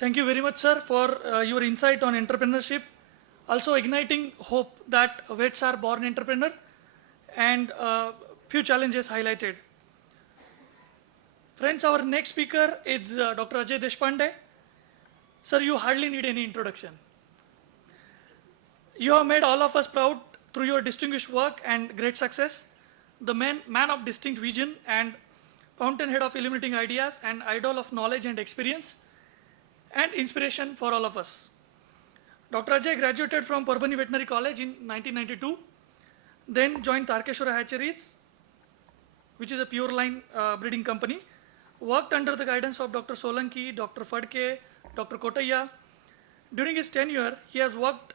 Thank you very much, sir, for your insight on entrepreneurship, also igniting hope that vets are born entrepreneur, and few challenges highlighted. Friends, our next speaker is Dr. Ajay Deshpande. Sir, you hardly need any introduction. You have made all of us proud through your distinguished work and great success. The man of distinct vision and fountainhead of illuminating ideas and idol of knowledge and experience and inspiration for all of us. Dr. Ajay graduated from Parbhani Veterinary College in 1992, then joined Tarkeshwara Hatcheries, which is a pure line breeding company, worked under the guidance of Dr. Solanki, Dr. Fadke, Dr. Kotaya. During his tenure, he has worked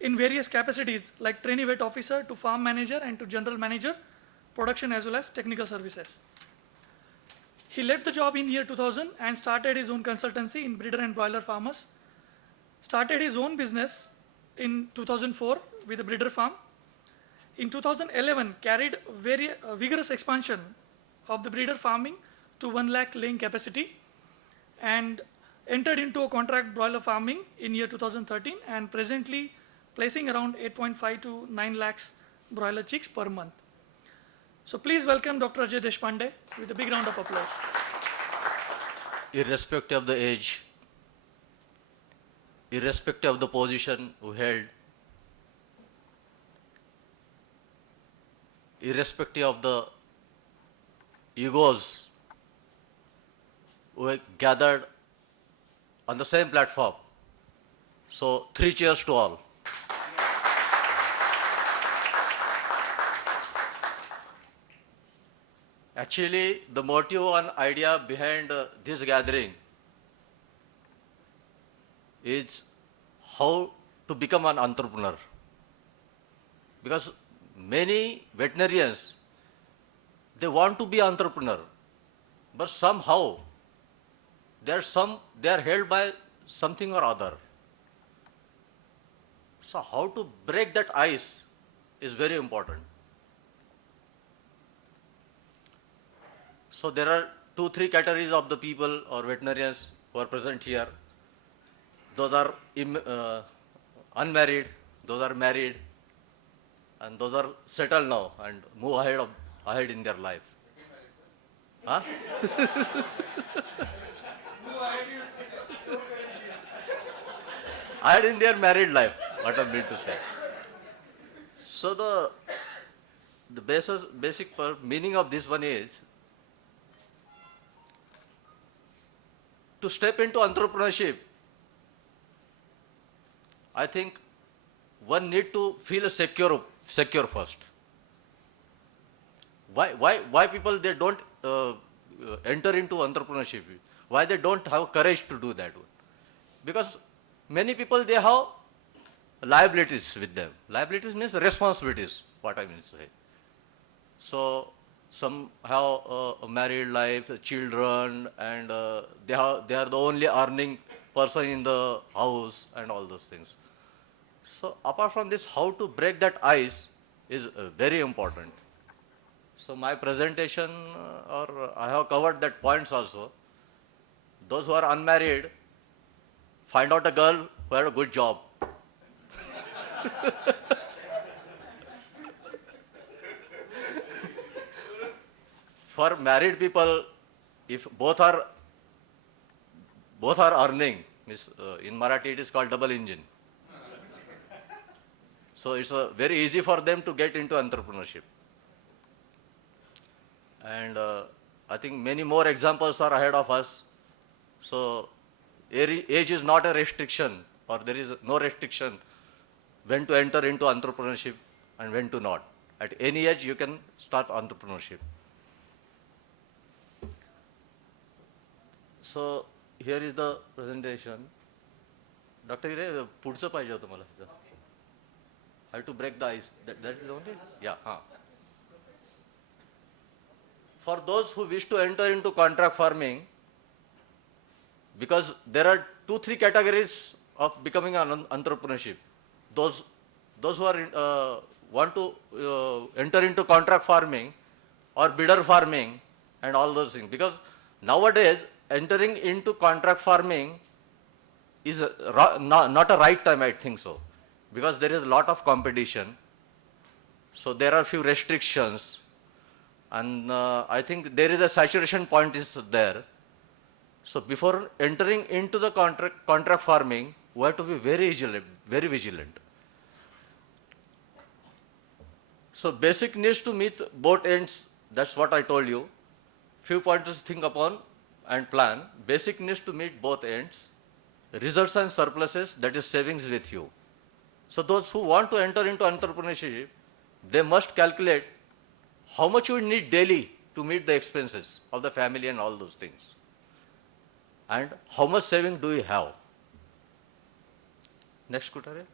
in various capacities like trainee vet officer to farm manager and to general manager, production as well as technical services. He left the job in year 2000 and started his own consultancy in breeder and broiler farmers. Started his own business in 2004 with a breeder farm. In 2011, carried very vigorous expansion of the breeder farming to 1 lakh laying capacity and entered into a contract broiler farming in year 2013 and presently placing around 8.5 to 9 lakhs broiler chicks per month. So please welcome Dr. Ajay Deshpande with a big round of applause. Irrespective of the age, irrespective of the position we held, irrespective of the egos, we gathered on the same platform. So 3 cheers to all. Actually, the motive and idea behind this gathering is how to become an entrepreneur. Because many veterinarians, they want to be entrepreneur, but somehow they are held by something or other. So how to break that ice is very important. So there are 2-3 categories of the people or veterinarians who are present here. Those are unmarried, those are married, and those are settled now and move ahead in their life. Huh? Ahead in their married life, what I mean to say. So the basic meaning of this one is to step into entrepreneurship. I think one need to feel secure first. Why people they don't enter into entrepreneurship? Why they don't have courage to do that? Because many people they have liabilities with them. Liabilities means responsibilities. What I mean to say. So some have a married life, children, and they are the only earning person in the house and all those things. So apart from this, how to break that ice is very important. So my presentation, or I have covered that points also. Those who are unmarried, find out a girl who had a good job. For married people, if both are earning, in Marathi it is called double engine. So it's very easy for them to get into entrepreneurship. And I think many more examples are ahead of us. So age is not a restriction, or there is no restriction when to enter into entrepreneurship and when to not. At any age you can start entrepreneurship. So here is the presentation. Dr. Gire, पुढचं पाहिजे होतं मला. How to break the ice. That is the only? Yeah. For those who wish to enter into contract farming, because there are 2-3 categories of becoming an entrepreneurship. Those who are want to enter into contract farming or breeder farming and all those things. Because nowadays entering into contract farming is not a right time, I think so, because there is a lot of competition. So there are few restrictions, and I think there is a saturation point is there. So before entering into the contract farming, we have to be very vigilant, very vigilant. So basic needs to meet both ends, that's what I told you. Few pointers to think upon and plan. Basic needs to meet both ends. Reserves and surpluses, that is savings with you. So those who want to enter into entrepreneurship, they must calculate how much you need daily to meet the expenses of the family and all those things. And how much saving do you have? Next, Kutare.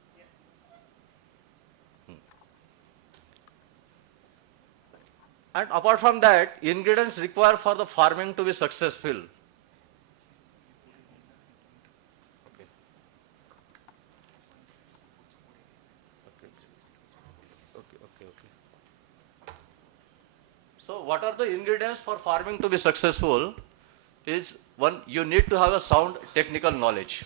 And apart from that, ingredients required for the farming to be successful. Okay. Okay. So what are the ingredients for farming to be successful? Is one, you need to have a sound technical knowledge.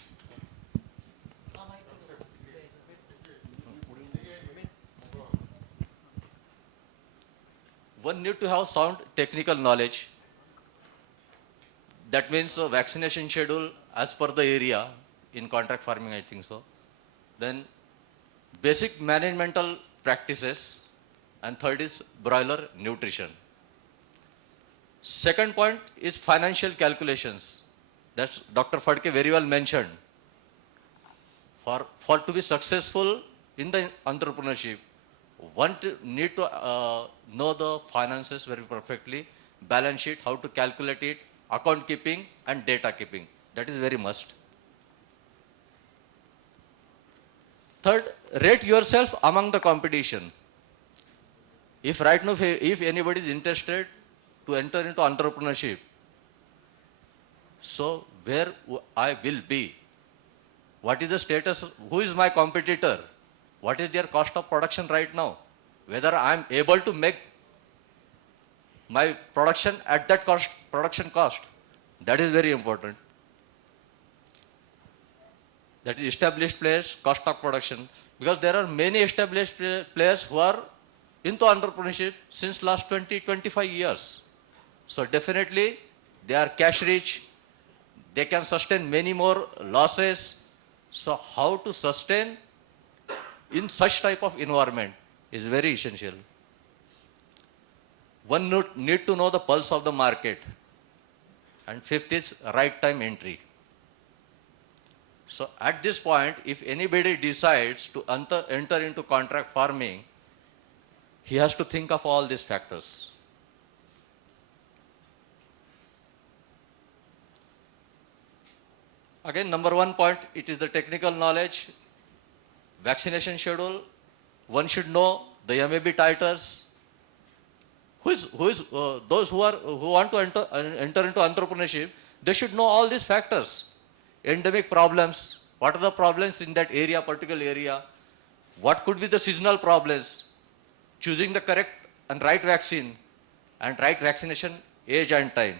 One need to have sound technical knowledge. That means a vaccination schedule as per the area in contract farming, I think so. Then basic managemental practices, and third is broiler nutrition. Second point is financial calculations. That's Dr. Phadke very well mentioned. For to be successful in the entrepreneurship, one need to know the finances very perfectly, balance sheet, how to calculate it, account keeping and data keeping. That is very must. Third, rate yourself among the competition. If right now, if anybody is interested to enter into entrepreneurship, so where I will be, what is the status, who is my competitor, what is their cost of production right now, whether I am able to make my production at that production cost, that is very important. That is established players, cost of production, because there are many established players who are into entrepreneurship since last 20-25 years. So definitely they are cash rich, they can sustain many more losses. So how to sustain in such type of environment is very essential. One need to know the pulse of the market. And fifth is right time entry. So at this point, if anybody decides to enter into contract farming, he has to think of all these factors. Again, number 1 point, it is the technical knowledge, vaccination schedule. One should know the MAB titers. Those who want to enter into entrepreneurship, they should know all these factors. Endemic problems, what are the problems in that area, particular area? What could be the seasonal problems? Choosing the correct and right vaccine and right vaccination age and time.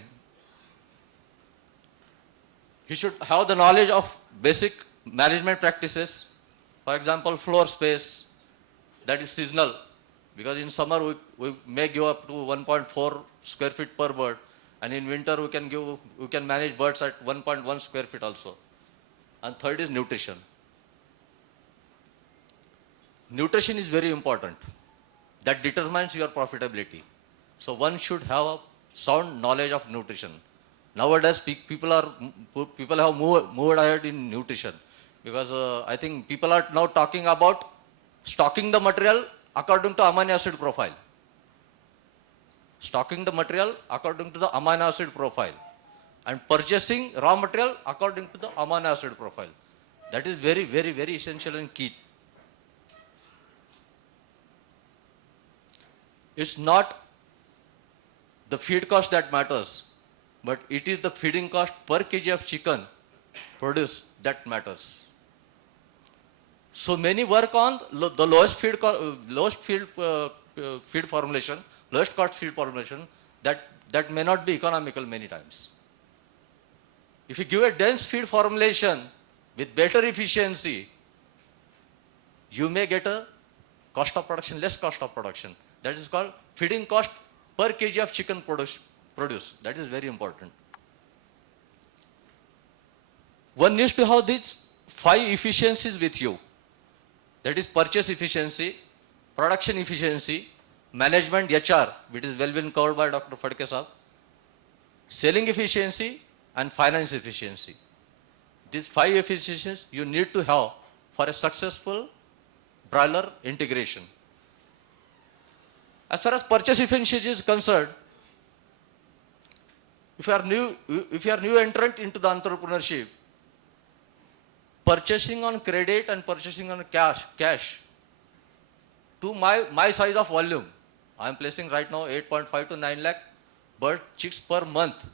He should have the knowledge of basic management practices. For example, floor space, that is seasonal. Because in summer we may give up to 1.4 square feet per bird. And in winter we can manage birds at 1.1 square feet also. And third is nutrition. Nutrition is very important. That determines your profitability. So one should have a sound knowledge of nutrition. Nowadays people have moved ahead in nutrition, because I think people are now talking about stocking the material according to amino acid profile. Stocking the material according to the amino acid profile and purchasing raw material according to the amino acid profile. That is very, very, very essential and key. It's not the feed cost that matters, but it is the feeding cost per kg of chicken produced that matters. So many work on the lowest feed formulation, lowest cost feed formulation, that may not be economical many times. If you give a dense feed formulation, with better efficiency, you may get a cost of production, less cost of production. That is called feeding cost per kg of chicken produce. That is very important. One needs to have these 5 efficiencies with you. That is purchase efficiency, production efficiency, management HR, which is well been covered by Dr. Phadke Saab, selling efficiency and finance efficiency. These 5 efficiencies you need to have for a successful broiler integration. As far as purchase efficiency is concerned, if you are new entrant into the entrepreneurship, purchasing on credit and purchasing on cash to my size of volume, I am placing right now 8.5 to 9 lakh bird chicks per month.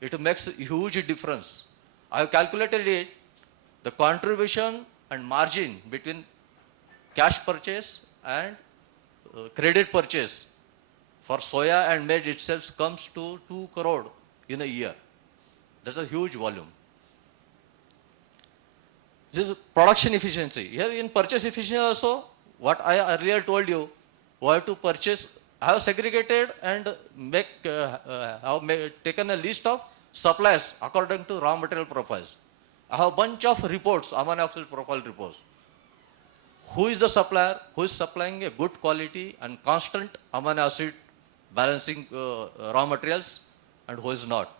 It makes a huge difference. I have calculated it, the contribution and margin between cash purchase and credit purchase for soya and maize itself comes to 2 crore in a year. That's a huge volume. This is production efficiency. Here in purchase efficiency also, what I earlier told you, we have to purchase, I have segregated and taken a list of suppliers according to raw material profiles. I have a bunch of reports, amino acid profile reports. Who is the supplier, who is supplying a good quality and constant amino acid balancing raw materials, and who is not.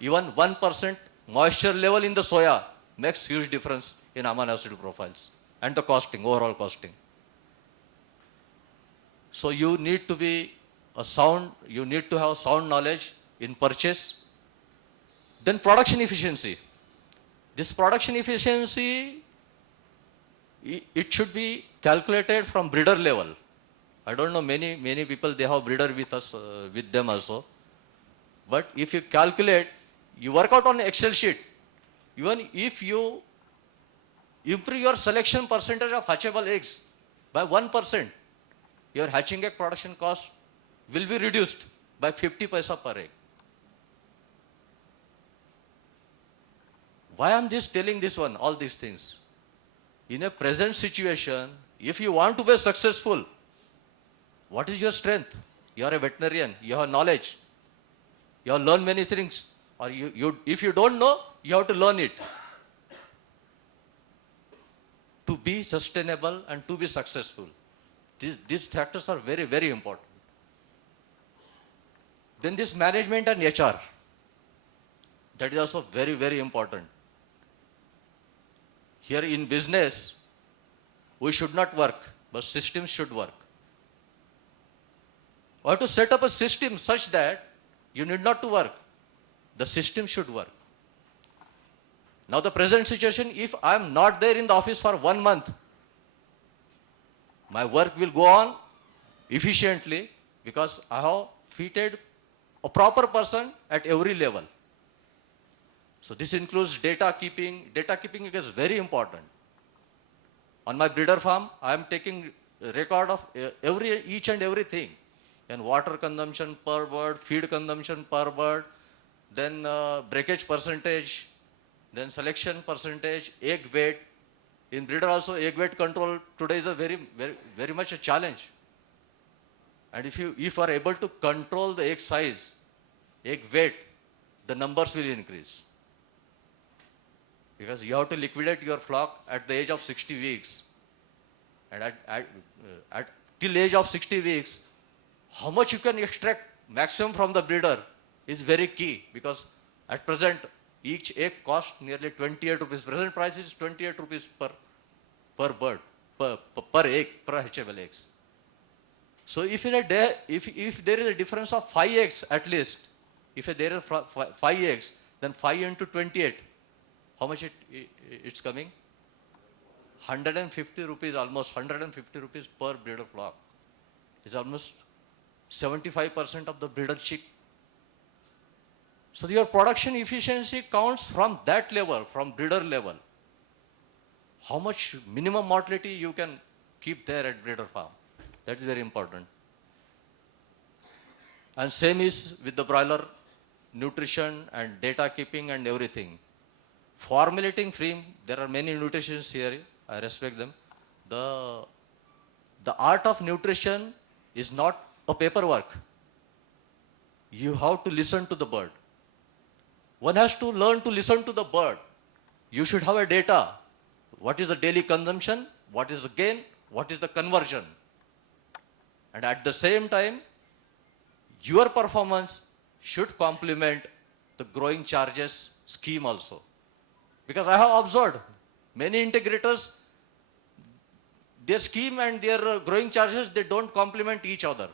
Even 1% moisture level in the soya makes huge difference in amino acid profiles and the costing, overall costing. So you need to be you need to have sound knowledge in purchase. Then production efficiency. This production efficiency, it should be calculated from breeder level. I don't know, many people, they have breeder with us, with them also. But if you calculate, you work out on Excel sheet, even if you improve your selection percentage of hatchable eggs by 1%, your hatching egg production cost will be reduced by 50 paisa per egg. Why am I telling this one, all these things? In a present situation, if you want to be successful, what is your strength? You are a veterinarian, you have knowledge, you have learned many things. Or if you don't know, you have to learn it. To be sustainable and to be successful. These factors are very, very important. Then this management and HR. That is also very, very important. Here in business, we should not work, but systems should work. We have to set up a system such that you need not to work. The system should work. Now the present situation, if I am not there in the office for 1 month, my work will go on efficiently because I have fitted a proper person at every level. So this includes data keeping. Data keeping is very important. On my breeder farm, I am taking record of each and everything. And water consumption per bird, feed consumption per bird, then breakage percentage, then selection percentage, egg weight. In breeder also, egg weight control today is a very much a challenge. And if you are able to control the egg size, egg weight, the numbers will increase. Because you have to liquidate your flock at the age of 60 weeks. And till age of 60 weeks, how much you can extract maximum from the breeder is very key, because at present each egg costs nearly 28 rupees. Present price is 28 rupees per bird, per egg, per hatchable eggs. So if in a day, if there is a difference of 5 eggs at least, if there are 5 eggs, then 5 into 28, how much it's coming? 150 rupees, almost 150 rupees per breeder flock. It's almost 75% of the breeder chick. So your production efficiency counts from that level, from breeder level. How much minimum mortality you can keep there at breeder farm. That is very important. And same is with the broiler nutrition and data keeping and everything. Formulating film, there are many nutritionists here, I respect them. The art of nutrition is not a paperwork. You have to listen to the bird. One has to learn to listen to the bird. You should have a data. What is the daily consumption? What is the gain? What is the conversion? And at the same time, your performance should complement the growing charges scheme also. Because I have observed many integrators, their scheme and their growing charges, they don't complement each other.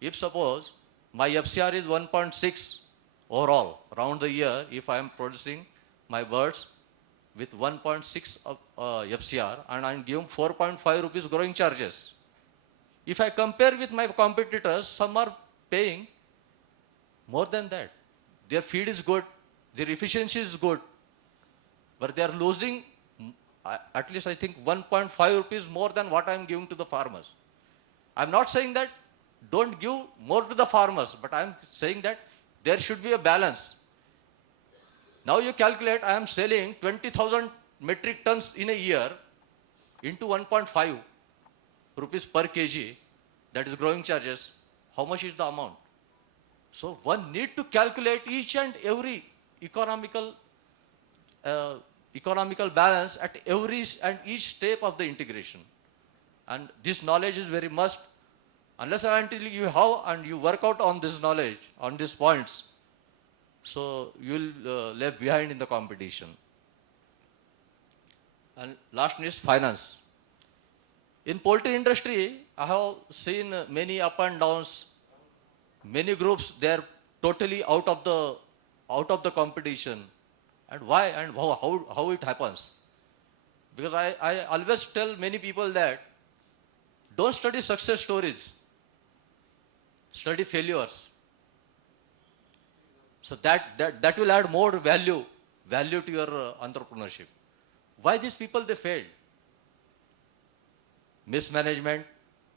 If suppose my FCR is 1.6 overall, around the year, if I am producing my birds with 1.6 of FCR and I am giving 4.5 rupees growing charges. If I compare with my competitors, some are paying more than that. Their feed is good, their efficiency is good, but they are losing at least I think 1.5 rupees more than what I am giving to the farmers. I am not saying that don't give more to the farmers, but I am saying that there should be a balance. Now you calculate, I am selling 20,000 metric tons in a year into 1.5 rupees per kg, that is growing charges. How much is the amount? So one need to calculate each and every economical balance at every and each step of the integration. And this knowledge is very must. Unless and until you have and you work out on this knowledge, on these points, so you will left behind in the competition. And last is finance. In poultry industry, I have seen many up and downs. Many groups, they are totally out of the competition. And why and how it happens? Because I always tell many people that don't study success stories, study failures. So that will add more value to your entrepreneurship. Why these people they failed? Mismanagement,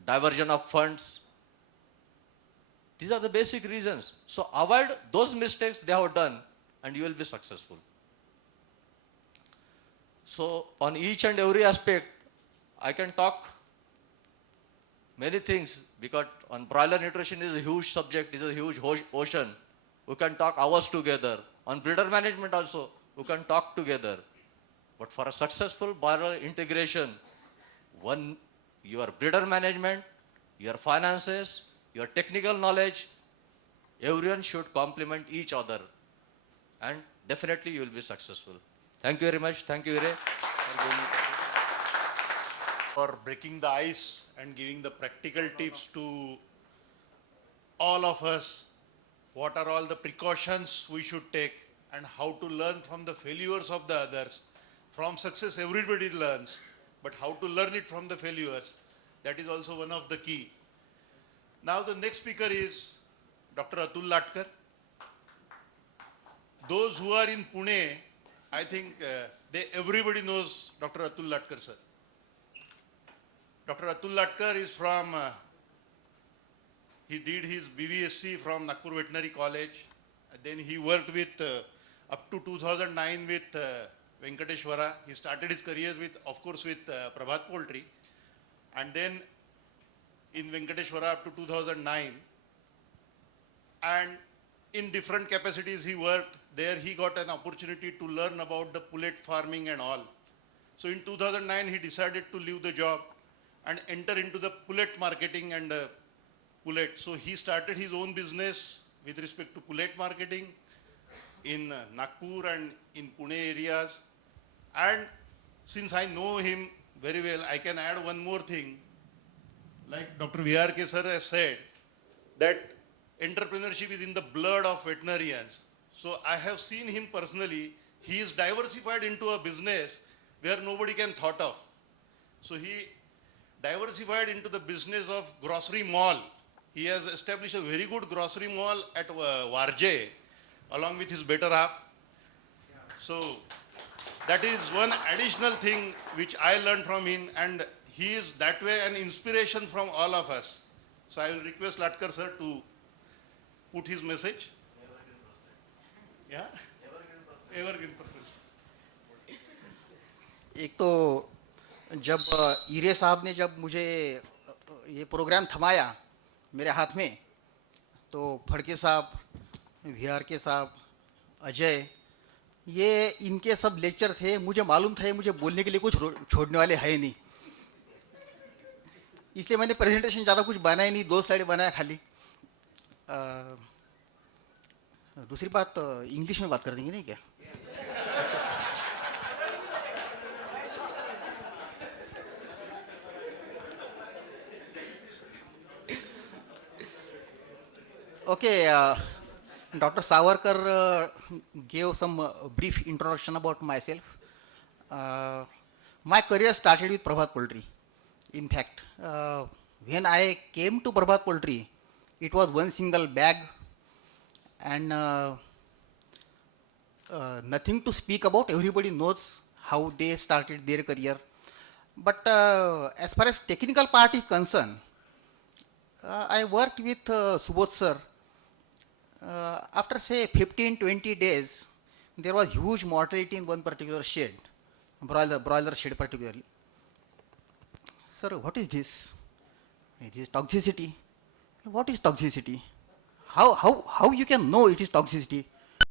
diversion of funds. These are the basic reasons. So avoid those mistakes they have done and you will be successful. So on each and every aspect, I can talk many things because on broiler nutrition is a huge subject, is a huge ocean. We can talk hours together. On breeder management also, we can talk together. But for a successful broiler integration, your breeder management, your finances, your technical knowledge, everyone should complement each other. And definitely you will be successful. Thank you very much. Thank you, Vire, for breaking the ice and giving the practical tips to all of us. What are all the precautions we should take and how to learn from the failures of the others. From success, everybody learns, but how to learn it from the failures, that is also one of the key. Now the next speaker is Dr. Atul Latkar. Those who are in Pune, I think everybody knows Dr. Atul Latkar, sir. Dr. Atul Latkar is from, he did his BVSC from Nagpur Veterinary College. Then he worked with, up to 2009 with Venkateshwara. He started his career with, of course, with Prabhat Poultry. And then in Venkateshwara up to 2009. And in different capacities he worked. There he got an opportunity to learn about the pullet farming and all. So in 2009 he decided to leave the job and enter into the pullet marketing and pullet. So he started his own business with respect to pullet marketing in Nagpur and in Pune areas. And since I know him very well, I can add one more thing. Like Dr. VRK sir has said, that entrepreneurship is in the blood of veterinarians. So I have seen him personally. He is diversified into a business where nobody can thought of. So he diversified into the business of grocery mall. He has established a very good grocery mall at Varje along with his better half. So that is one additional thing which I learned from him, and he is that way an inspiration from all of us. So I will request Latkar sir to put his message. Yeah? Evergreen एक तो जब ईरे साहब ने जब मुझे ये programme थमाया मेरे हाथ में, तो फड़के साहब, वीआर के साहब, अजय, ये इनके सब लेक्चर थे। मुझे मालूम था ये मुझे बोलने के लिए कुछ छोड़ने वाले है नहीं, इसलिए मैंने प्रेजेंटेशन ज़्यादा कुछ बनाया नहीं, 2 स्लाइड बनाया खाली। दूसरी बात, इंग्लिश में बात कर देंगे नहीं क्या? Okay, Dr. Savarkar gave some brief introduction about myself. My career started with Prabhat Poultry. In fact, when I came to Prabhat Poultry, it was one single bag and nothing to speak about. Everybody knows how they started their career. But as far as technical part is concerned, I worked with Subodh sir. After say 15-20 days, there was huge mortality in one particular shed, broiler shed particularly. Sir, what is this? It is toxicity. What is toxicity? How you can know it is toxicity?